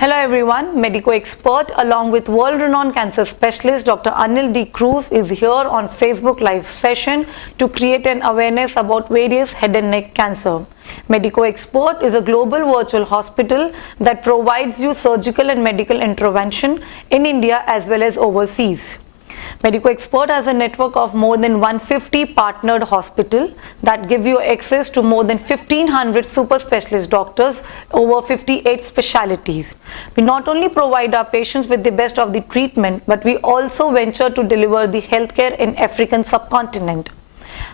Hello everyone, MedicoExpert along with world-renowned cancer specialist Dr. Anil DCruz is here on Facebook live session to create an awareness about various head and neck cancer. MedicoExpert is a global virtual hospital that provides you surgical and medical intervention in India as well as overseas. MedicoExpert has a network of more than 150 partnered hospitals that give you access to more than 1500 super specialist doctors over 58 specialties. We not only provide our patients with the best of the treatment, but we also venture to deliver the healthcare in African subcontinent.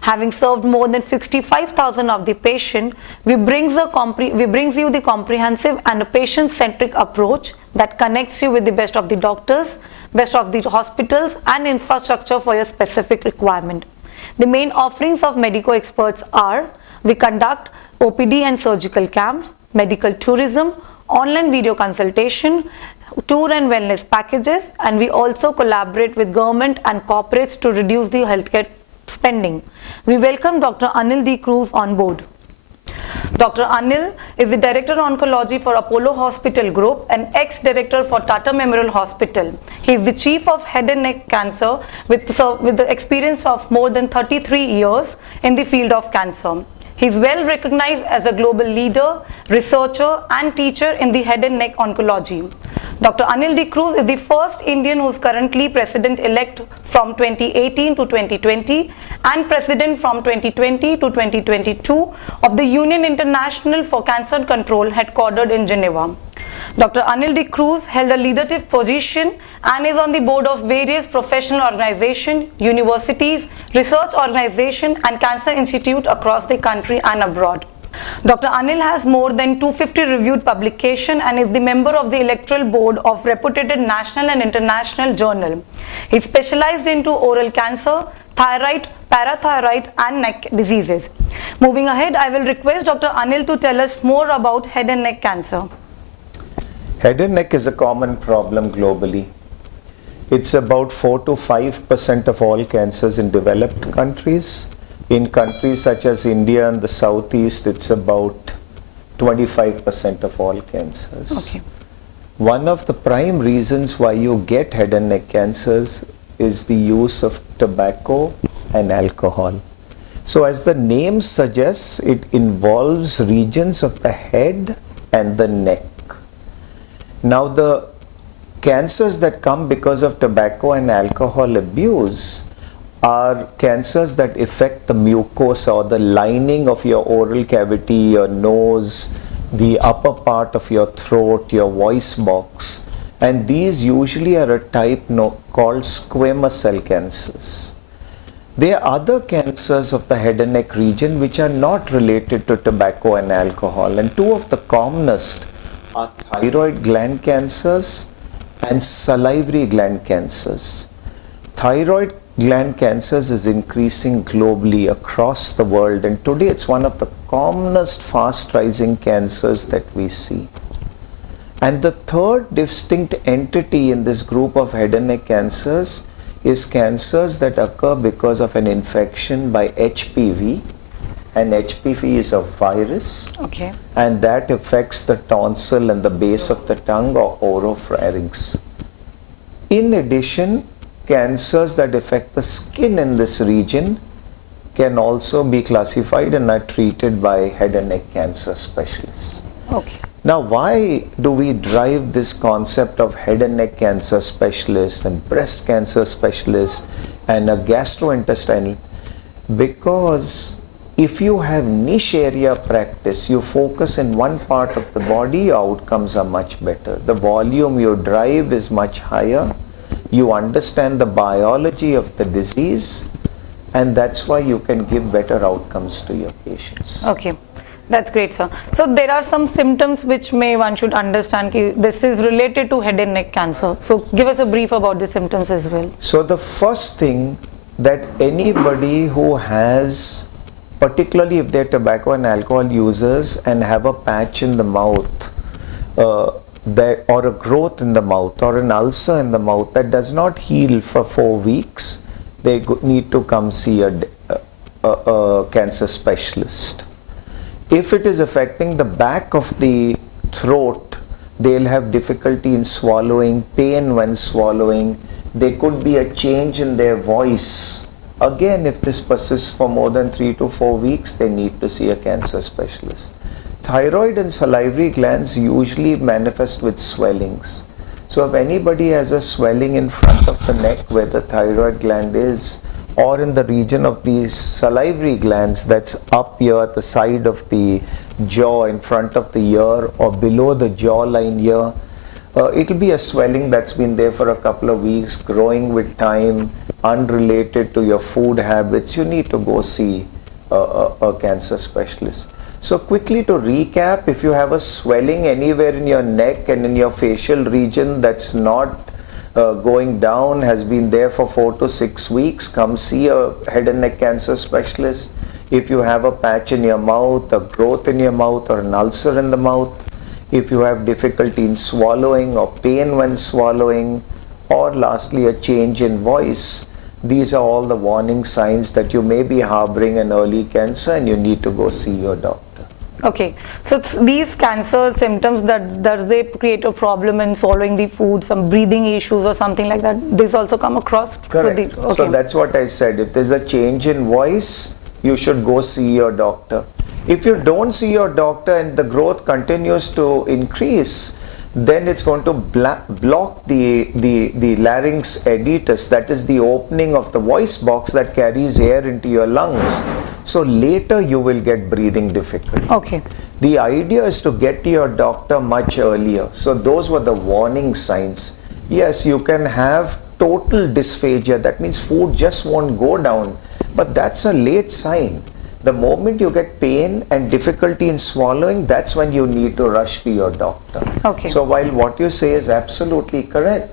Having served more than 65,000 of the patient, we brings you the comprehensive and a patient-centric approach that connects you with the best of the doctors, best of the hospitals and infrastructure for your specific requirement. The main offerings of MedicoExperts are: we conduct OPD and surgical camps, medical tourism, online video consultation, tour and wellness packages, and we also collaborate with government and corporates to reduce the healthcare spending. We welcome Dr. Anil DCruz on board. Dr. Anil is the Director of Oncology for Apollo Hospital Group and ex-director for Tata Memorial Hospital. He is the Chief of Head and Neck Cancer with the experience of more than 33 years in the field of cancer. He is well recognized as a global leader, researcher and teacher in the head and neck oncology. Dr. Anil DCruz is the first Indian who is currently President-elect from 2018 to 2020 and President from 2020 to 2022 of the Union International for Cancer Control headquartered in Geneva. Dr. Anil DCruz held a leadership position and is on the board of various professional organizations, universities, research organizations and cancer institutes across the country and abroad. Dr. Anil has more than 250 reviewed publications and is the member of the Electoral Board of reputed national and international journal. He specialized into oral cancer, thyroid, parathyroid and neck diseases. Moving ahead, I will request Dr. Anil to tell us more about head and neck cancer. Head and neck is a common problem globally. It's about 4 to 5% of all cancers in developed countries. In countries such as India and the Southeast, it's about 25% of all cancers. Okay. One of the prime reasons why you get head and neck cancers is the use of tobacco and alcohol. So as the name suggests, it involves regions of the head and the neck. Now the cancers that come because of tobacco and alcohol abuse are cancers that affect the mucosa or the lining of your oral cavity, your nose, the upper part of your throat, your voice box, and these usually are a type called squamous cell cancers. There are other cancers of the head and neck region which are not related to tobacco and alcohol, and two of the commonest are thyroid gland cancers and salivary gland cancers. Thyroid gland cancers is increasing globally across the world, and today it's one of the commonest fast rising cancers that we see. And the third distinct entity in this group of head and neck cancers is cancers that occur because of an infection by HPV, and HPV is a virus. Okay. And that affects the tonsil and the base of the tongue or oropharynx. In addition, cancers that affect the skin in this region can also be classified and are treated by head and neck cancer specialists. Okay. Now, why do we drive this concept of head and neck cancer specialist and breast cancer specialist and a gastrointestinal? Because if you have niche area practice, you focus in one part of the body, your outcomes are much better. The volume you drive is much higher. You understand the biology of the disease, and that's why you can give better outcomes to your patients. Okay, that's great, sir. So there are some symptoms which one should understand this is related to head and neck cancer. So give us a brief about the symptoms as well. So the first thing that anybody who has, particularly if they're tobacco and alcohol users and have a patch in the mouth, or a growth in the mouth or an ulcer in the mouth that does not heal for 4 weeks, they need to come see a cancer specialist. If it is affecting the back of the throat they'll have difficulty in swallowing, pain when swallowing. There could be a change in their voice. Again, if this persists for more than 3 to 4 weeks, they need to see a cancer specialist. Thyroid and salivary glands usually manifest with swellings. So if anybody has a swelling in front of the neck where the thyroid gland is, or in the region of these salivary glands that's up here at the side of the jaw, in front of the ear, or below the jawline here, it'll be a swelling that's been there for a couple of weeks, growing with time, unrelated to your food habits. You need to go see a cancer specialist. So quickly to recap, if you have a swelling anywhere in your neck and in your facial region that's not going down, has been there for 4 to 6 weeks, come see a head and neck cancer specialist. If you have a patch in your mouth, a growth in your mouth, or an ulcer in the mouth, if you have difficulty in swallowing or pain when swallowing, or lastly a change in voice, these are all the warning signs that you may be harboring an early cancer and you need to go see your doctor. Okay, so these cancer symptoms, that does they create a problem in swallowing the food, some breathing issues or something like that? These also come across? Correct. Okay. So that's what I said. If there's a change in voice, you should go see your doctor. If you don't see your doctor and the growth continues to increase, then it's going to block the larynx editus, that is the opening of the voice box that carries air into your lungs. So later you will get breathing difficulty. Okay. The idea is to get to your doctor much earlier. So those were the warning signs. Yes, you can have total dysphagia, that means food just won't go down, but that's a late sign. The moment you get pain and difficulty in swallowing, that's when you need to rush to your doctor. Okay. So while what you say is absolutely correct,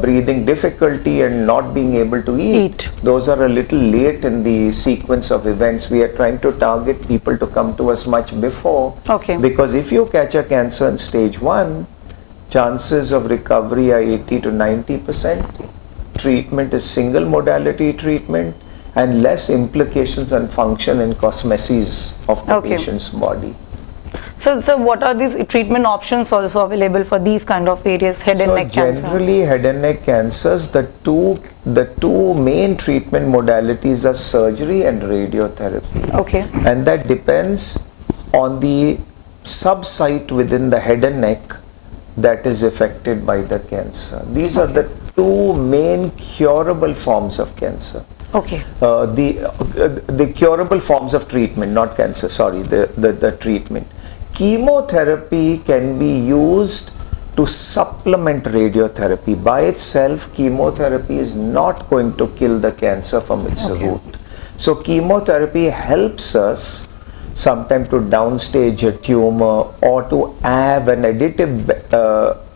breathing difficulty and not being able to eat, those are a little late in the sequence of events. We are trying to target people to come to us much before. Okay. Because if you catch a cancer in stage 1, chances of recovery are 80 to 90%. Treatment is single modality treatment, and less implications on function and cosmesis of the patient's body. So what are these treatment options also available for these kind of various head and neck cancer? Generally, head and neck cancers, the two main treatment modalities are surgery and radiotherapy. Okay. And that depends on the subsite within the head and neck that is affected by the cancer. These are the two main curable forms of cancer. Okay. The curable forms of treatment, not cancer, sorry, the treatment. Chemotherapy can be used to supplement radiotherapy. By itself, chemotherapy is not going to kill the cancer from its root. So chemotherapy helps us sometimes to downstage a tumor or to have an additive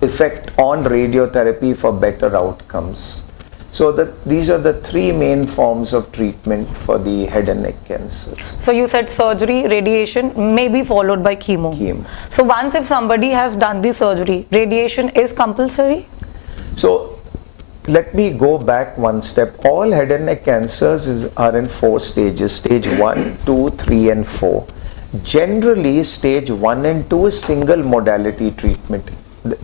effect on radiotherapy for better outcomes. So these are the three main forms of treatment for the head and neck cancers. So you said surgery, radiation may be followed by chemo. So once if somebody has done the surgery, radiation is compulsory? So let me go back one step. All head and neck cancers are in 4 stages, stage 1, 2, 3 and 4. Generally, stage 1 and 2 is single modality treatment.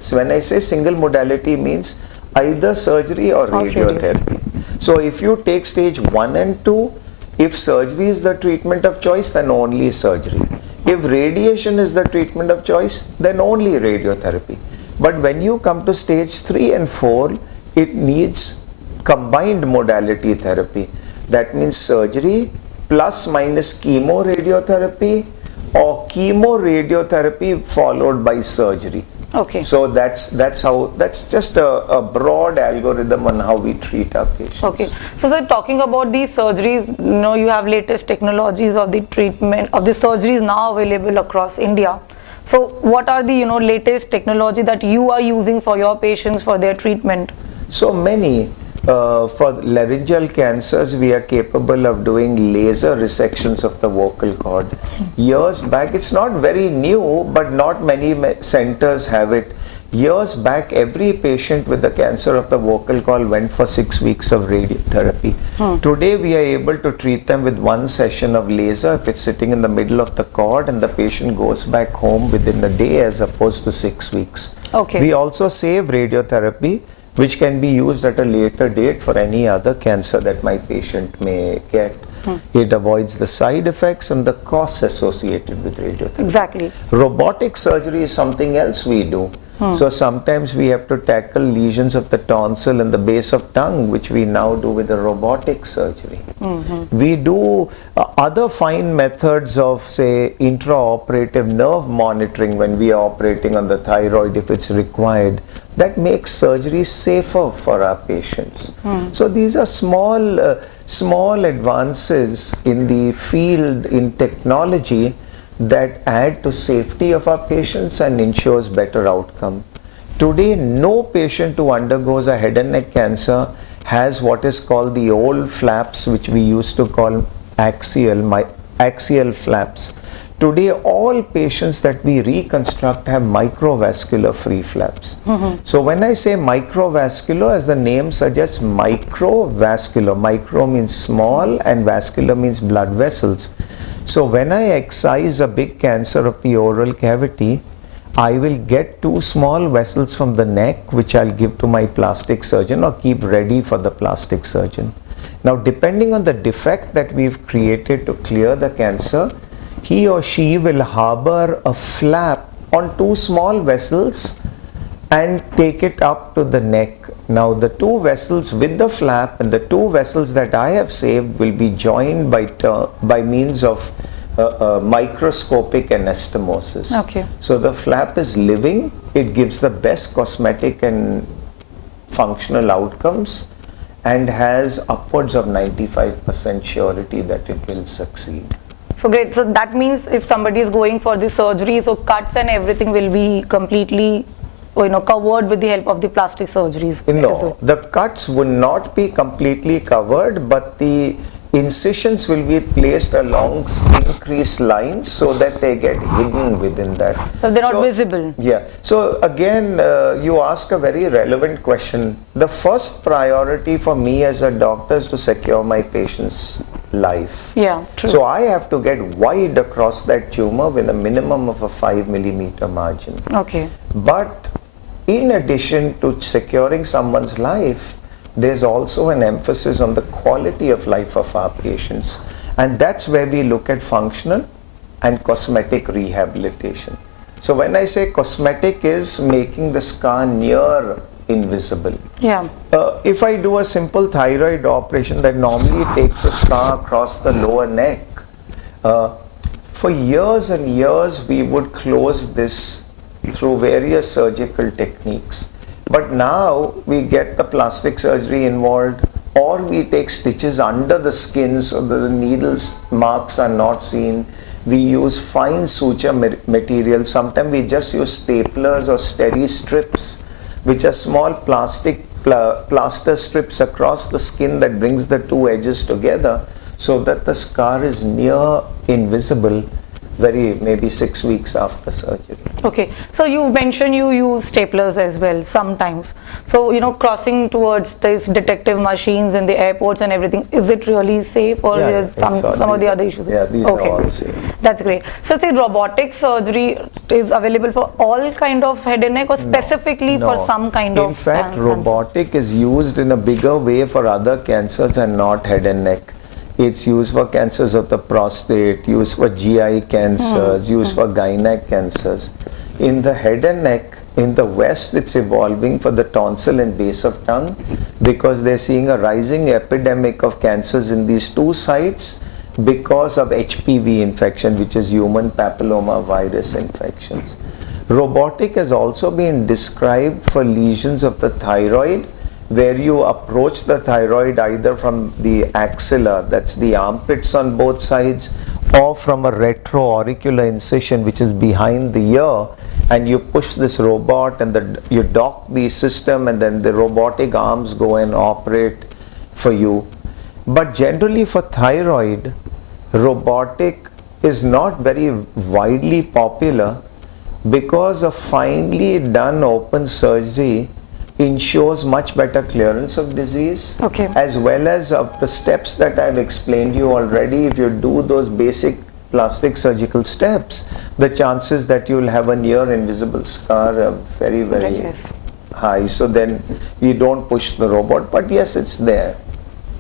So when I say single modality means either surgery or radiotherapy. So if you take stage 1 and 2, if surgery is the treatment of choice, then only surgery. If radiation is the treatment of choice, then only radiotherapy. But when you come to stage 3 and 4, it needs combined modality therapy. That means surgery plus minus chemoradiotherapy or chemoradiotherapy followed by surgery. Okay. So that's just a broad algorithm on how we treat our patients. Okay. So sir, talking about these surgeries, you have latest technologies of the treatment of the surgeries now available across India. So what are the latest technology that you are using for your patients for their treatment? So many. For laryngeal cancers, we are capable of doing laser resections of the vocal cord. Years back, it's not very new, but not many centers have it. Years back, every patient with the cancer of the vocal cord went for 6 weeks of radiotherapy. Today, we are able to treat them with one session of laser if it's sitting in the middle of the cord, and the patient goes back home within a day as opposed to 6 weeks. Okay. We also save radiotherapy, which can be used at a later date for any other cancer that my patient may get. It avoids the side effects and the costs associated with radiotherapy. Exactly. Robotic surgery is something else we do. So sometimes we have to tackle lesions of the tonsil and the base of tongue, which we now do with the robotic surgery. We do other fine methods of, say, intraoperative nerve monitoring when we are operating on the thyroid if it's required. That makes surgery safer for our patients. So these are small advances in the field in technology that add to safety of our patients and ensures better outcome. Today, no patient who undergoes a head and neck cancer has what is called the old flaps, which we used to call axial flaps. Today, all patients that we reconstruct have microvascular free flaps. So when I say microvascular, as the name suggests, microvascular. Micro means small and vascular means blood vessels. So when I excise a big cancer of the oral cavity, I will get 2 small vessels from the neck, which I'll give to my plastic surgeon or keep ready for the plastic surgeon. Now, depending on the defect that we've created to clear the cancer, he or she will harbor a flap on 2 small vessels and take it up to the neck. Now, the 2 vessels with the flap and the 2 vessels that I have saved will be joined by means of microscopic anastomosis. Okay. So the flap is living. It gives the best cosmetic and functional outcomes and has upwards of 95% surety that it will succeed. So great. So that means if somebody is going for the surgery, so cuts and everything will be completely covered with the help of the plastic surgeries. No, the cuts would not be completely covered, but the incisions will be placed along skin crease lines so that they get hidden within that. So they're not visible. Yeah. So again, you ask a very relevant question. The first priority for me as a doctor is to secure my patient's life. Yeah, true. So I have to get wide across that tumor with a minimum of a 5 millimeter margin. Okay. But in addition to securing someone's life, there's also an emphasis on the quality of life of our patients. And that's where we look at functional and cosmetic rehabilitation. So when I say cosmetic is making the scar near invisible. Yeah. If I do a simple thyroid operation that normally takes a scar across the lower neck, for years and years we would close this through various surgical techniques. But now we get the plastic surgery involved, or we take stitches under the skin so that the needles marks are not seen. We use fine suture material. Sometimes we just use staplers or steri strips, which are small plastic plaster strips across the skin that brings the 2 edges together so that the scar is near invisible maybe 6 weeks after surgery. Okay, so you mentioned you use staplers as well sometimes. So, crossing towards these detective machines in the airports and everything, is it really safe, or is some of the other issues? Yeah, these are all safe. That's great. So, the robotic surgery is available for all kind of head and neck, or specifically for some kind of? In fact, robotic is used in a bigger way for other cancers and not head and neck. It's used for cancers of the prostate, used for GI cancers, used for gynec cancers. In the head and neck, in the West, it's evolving for the tonsil and base of tongue because they're seeing a rising epidemic of cancers in these 2 sites because of HPV infection, which is human papilloma virus infections. Robotic has also been described for lesions of the thyroid, where you approach the thyroid either from the axilla, that's the armpits on both sides, or from a retroauricular incision, which is behind the ear, and you push this robot and you dock the system, and then the robotic arms go and operate for you. But generally for thyroid, robotic is not very widely popular because a finely done open surgery ensures much better clearance of disease, Okay. as well as of the steps that I've explained you already. If you do those basic plastic surgical steps, the chances that you'll have a near invisible scar are very, very Yes. high. So then we don't push the robot, but yes, it's there.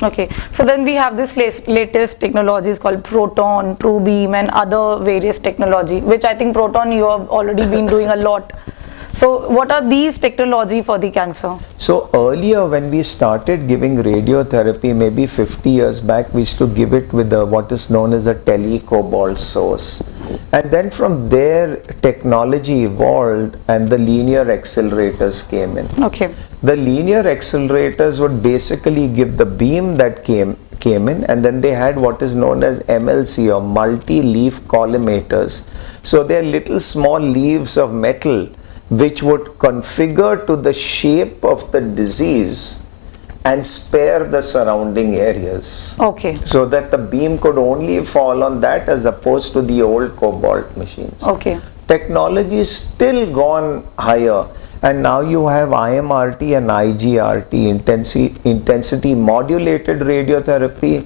Okay, so then we have this latest technologies called Proton, TrueBeam, and other various technology, which I think Proton you have already been doing a lot. So what are these technology for the cancer? So earlier when we started giving radiotherapy, maybe 50 years back, we used to give it with what is known as a telecobalt source. And then from there, technology evolved and the linear accelerators came in. Okay. The linear accelerators would basically give the beam that came in, and then they had what is known as MLC, or multi-leaf collimators. So they're little small leaves of metal which would configure to the shape of the disease and spare the surrounding areas. Okay. So that the beam could only fall on that, as opposed to the old cobalt machines. Okay. Technology is still gone higher, and now you have IMRT and IGRT, intensity modulated radiotherapy.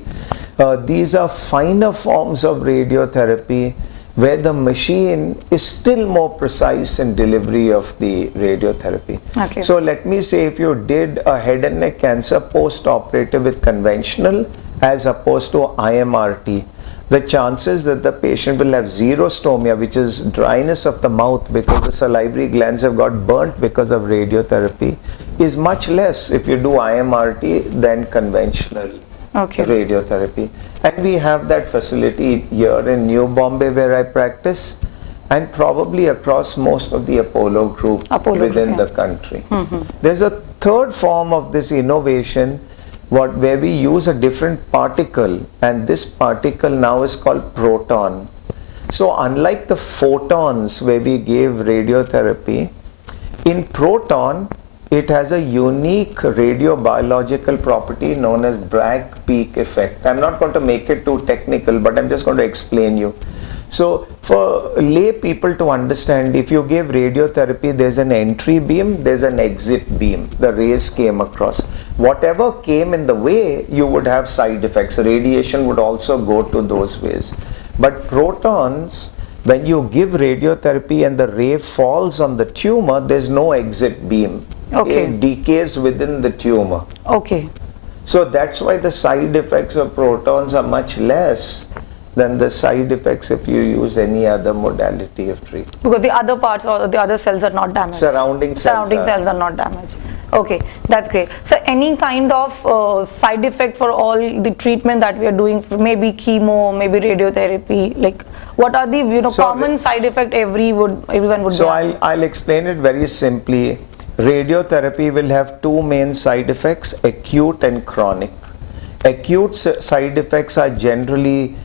These are finer forms of radiotherapy where the machine is still more precise in delivery of the radiotherapy. Okay. So let me say, if you did a head and neck cancer post-operative with conventional as opposed to IMRT, the chances that the patient will have xerostomia, which is dryness of the mouth because the salivary glands have got burnt because of radiotherapy, is much less if you do IMRT than conventional radiotherapy. And we have that facility here in New Bombay where I practice, and probably across most of the Apollo group within the country. There's a third form of this innovation where we use a different particle, and this particle now is called proton. So unlike the photons where we gave radiotherapy, in proton it has a unique radiobiological property known as Bragg peak effect. I'm not going to make it too technical, but I'm just going to explain you. So for lay people to understand, if you give radiotherapy, there's an entry beam, there's an exit beam. The rays came across. Whatever came in the way, you would have side effects. Radiation would also go to those ways. But protons, when you give radiotherapy and the ray falls on the tumor, there's no exit beam. Okay. It decays within the tumor. Okay. So that's why the side effects of protons are much less than the side effects if you use any other modality of treatment. Because the other parts or the other cells are not damaged. Surrounding cells are not damaged. Okay, that's great. So any kind of side effect for all the treatment that we are doing, maybe chemo, maybe radiotherapy, like what are the common side effect everyone would So have? I'll explain it very simply. Radiotherapy will have two main side effects, acute and chronic. Acute side effects are generally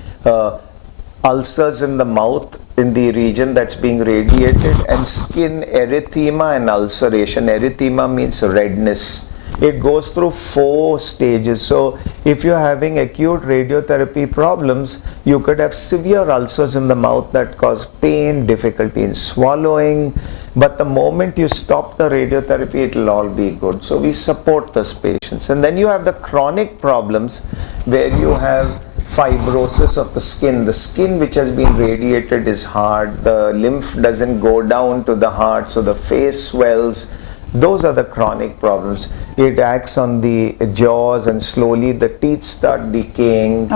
ulcers in the mouth in the region that's being radiated, and skin erythema and ulceration. Erythema means redness. It goes through 4 stages. So if you're having acute radiotherapy problems, you could have severe ulcers in the mouth that cause pain, difficulty in swallowing. But the moment you stop the radiotherapy, it'll all be good. So we support those patients. And then you have the chronic problems where you have fibrosis of the skin which has been radiated is hard, the lymph doesn't go down to the heart, so the face swells. Those are the chronic problems. It acts on the jaws and slowly the teeth start decaying,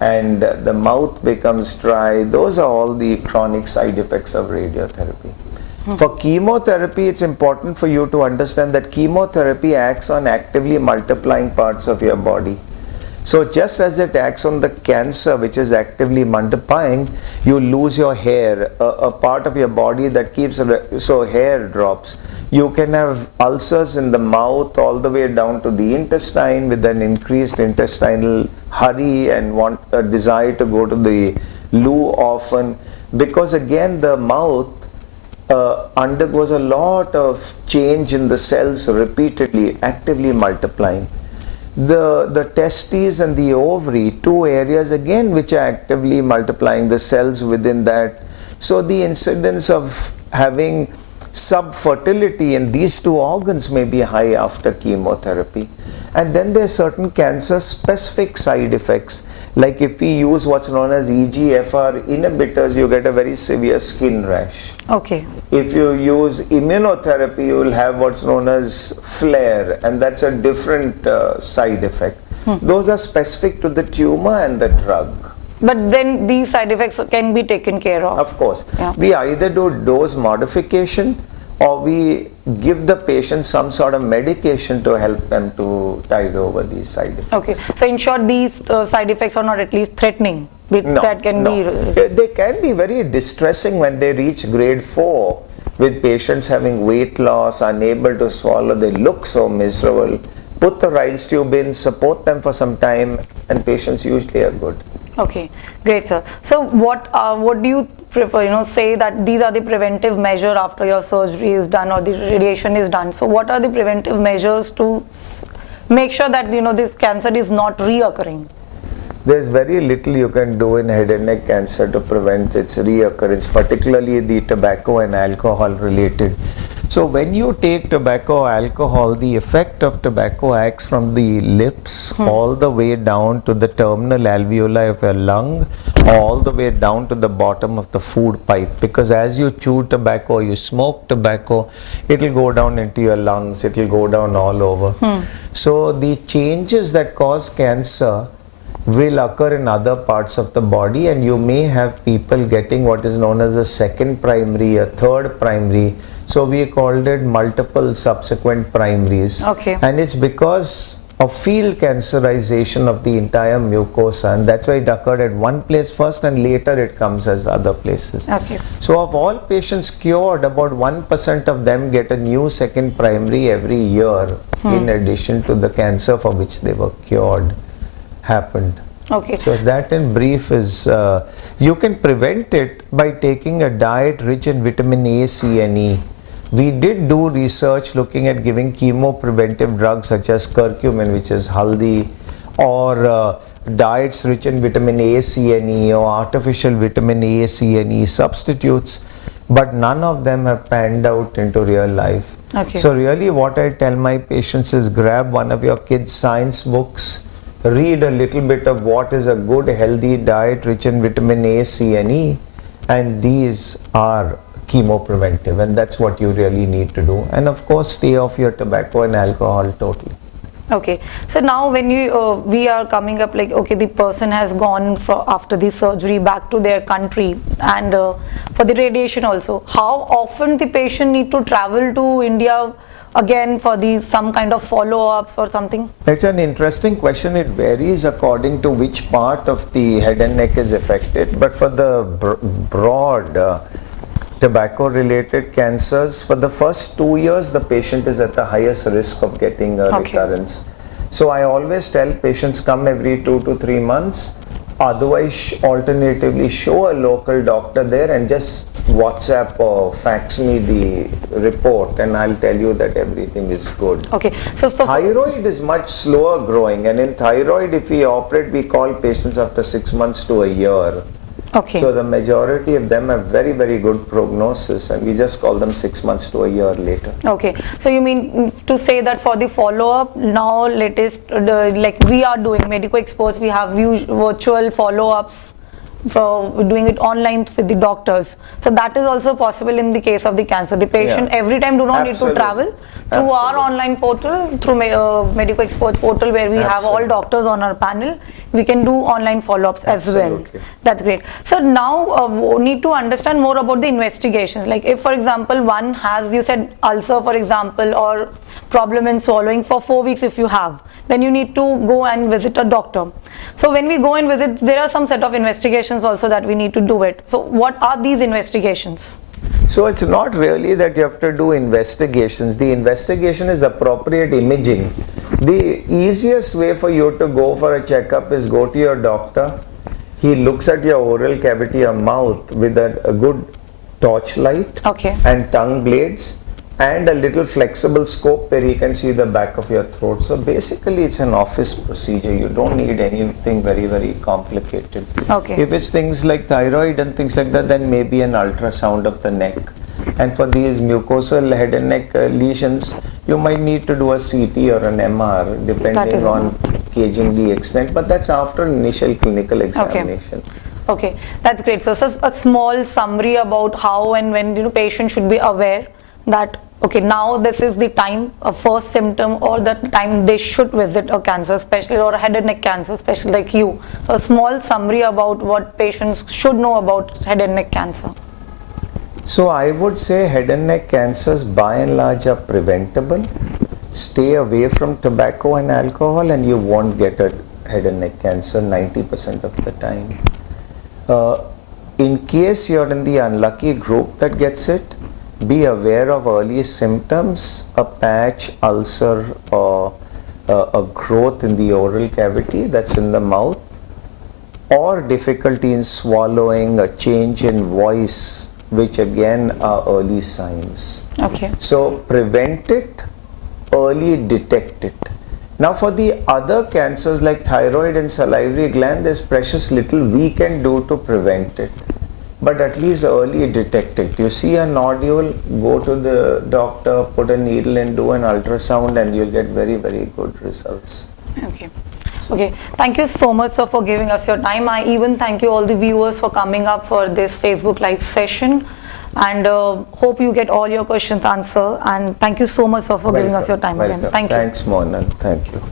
and the mouth becomes dry. Those are all the chronic side effects of radiotherapy. For chemotherapy, it's important for you to understand that chemotherapy acts on actively multiplying parts of your body. So just as it acts on the cancer which is actively multiplying, you lose your hair, a part of your body that keeps, so hair drops. You can have ulcers in the mouth all the way down to the intestine with an increased intestinal hurry and a desire to go to the loo often, because again the mouth undergoes a lot of change in the cells repeatedly, actively multiplying. The testes and the ovary, 2 areas again which are actively multiplying the cells within that. So the incidence of having subfertility in these two organs may be high after chemotherapy. And then there are certain cancer specific side effects, like if we use what's known as EGFR inhibitors, you get a very severe skin rash. Okay. If you use immunotherapy, you will have what's known as flare, and that's a different side effect. Those are specific to the tumor and the drug. But then these side effects can be taken care of. Of course. Yeah. We either do dose modification or we give the patient some sort of medication to help them to tide over these side effects. Okay. So in short, these side effects are not at least threatening. That can be... They can be very distressing when they reach grade 4 with patients having weight loss, unable to swallow, they look so miserable. Put the Riles tube in, support them for some time, and patients usually are good. Okay, great, sir. So what do you prefer, say that these are the preventive measures after your surgery is done or the radiation is done. So what are the preventive measures to make sure that, this cancer is not reoccurring? There's very little you can do in head and neck cancer to prevent its reoccurrence, particularly the tobacco and alcohol related. So when you take tobacco or alcohol, the effect of tobacco acts from the lips all the way down to the terminal alveoli of your lung, all the way down to the bottom of the food pipe. Because as you chew tobacco or you smoke tobacco, it will go down into your lungs, it will go down all over. So the changes that cause cancer will occur in other parts of the body, and you may have people getting what is known as a second primary, a third primary. So we called it multiple subsequent primaries. Okay. And it's because of field cancerization of the entire mucosa, and that's why it occurred at one place first and later it comes as other places. Okay. So of all patients cured, about 1% of them get a new second primary every year in addition to the cancer for which they were cured happened. Okay. So that in brief is, you can prevent it by taking a diet rich in vitamin A, C and E. We did do research looking at giving chemo-preventive drugs such as curcumin, which is haldi, or diets rich in vitamin A, C and E, or artificial vitamin A, C and E substitutes, but none of them have panned out into real life. Okay. So really what I tell my patients is grab one of your kids' science books, read a little bit of what is a good healthy diet rich in vitamin A, C and E, and these are chemopreventive, and that's what you really need to do. And of course stay off your tobacco and alcohol totally. Okay, so now when we are coming up like, okay, the person has gone after the surgery back to their country and for the radiation also, how often the patient need to travel to India again for some kind of follow-ups or something? That's an interesting question. It varies according to which part of the head and neck is affected, but for the broad tobacco related cancers, for the first 2 years the patient is at the highest risk of getting a recurrence. So I always tell patients come every 2 to 3 months, otherwise alternatively show a local doctor there and just WhatsApp or fax me the report and I'll tell you that everything is good. Okay, so thyroid is much slower growing, and in thyroid if we operate we call patients after 6 months to a year. Okay. So the majority of them have very, very good prognosis, and we just call them 6 months to a year later. Okay. So you mean to say that for the follow-up, now latest, like we are doing MedicoExperts, we have virtual follow-ups for doing it online with the doctors. So that is also possible in the case of the cancer. The patient every time do not need to travel. Through our online portal, through MedicoExperts portal where we have all doctors on our panel, we can do online follow-ups as well. That's great. So now we need to understand more about the investigations. Like if for example one has, you said ulcer for example, or problem in swallowing for 4 weeks if you have, then you need to go and visit a doctor. So when we go and visit, there are some set of investigations also that we need to do it. So what are these investigations? So it's not really that you have to do investigations. The investigation is appropriate imaging. The easiest way for you to go for a checkup is go to your doctor. He looks at your oral cavity or mouth with a good torchlight and tongue blades and a little flexible scope where he can see the back of your throat. So basically it's an office procedure. You don't need anything very, very complicated. If it's things like thyroid and things like that, then maybe an ultrasound of the neck. And for these mucosal head and neck lesions, you might need to do a CT or an MR depending on gauging the extent, but that's after initial clinical examination. Okay, that's great. So, a small summary about how and when patient should be aware that okay, now this is the time, a first symptom or the time they should visit a cancer specialist or a head and neck cancer specialist like you. So, a small summary about what patients should know about head and neck cancer. So I would say head and neck cancers by and large are preventable. Stay away from tobacco and alcohol and you won't get a head and neck cancer 90% of the time. In case you're in the unlucky group that gets it, be aware of early symptoms, a patch, ulcer, or a growth in the oral cavity that's in the mouth, or difficulty in swallowing, a change in voice, which again are early signs. Okay. So prevent it, early detect it. Now for the other cancers like thyroid and salivary gland, there's precious little we can do to prevent it. But at least early detect it. You see a nodule, go to the doctor, put a needle and do an ultrasound and you'll get very, very good results. Okay. Okay, thank you so much, sir, for giving us your time. I even thank you all the viewers for coming up for this Facebook Live session, and hope you get all your questions answered. And thank you so much, sir, for giving us your time again. Thank you. Thanks, Monan. Thank you.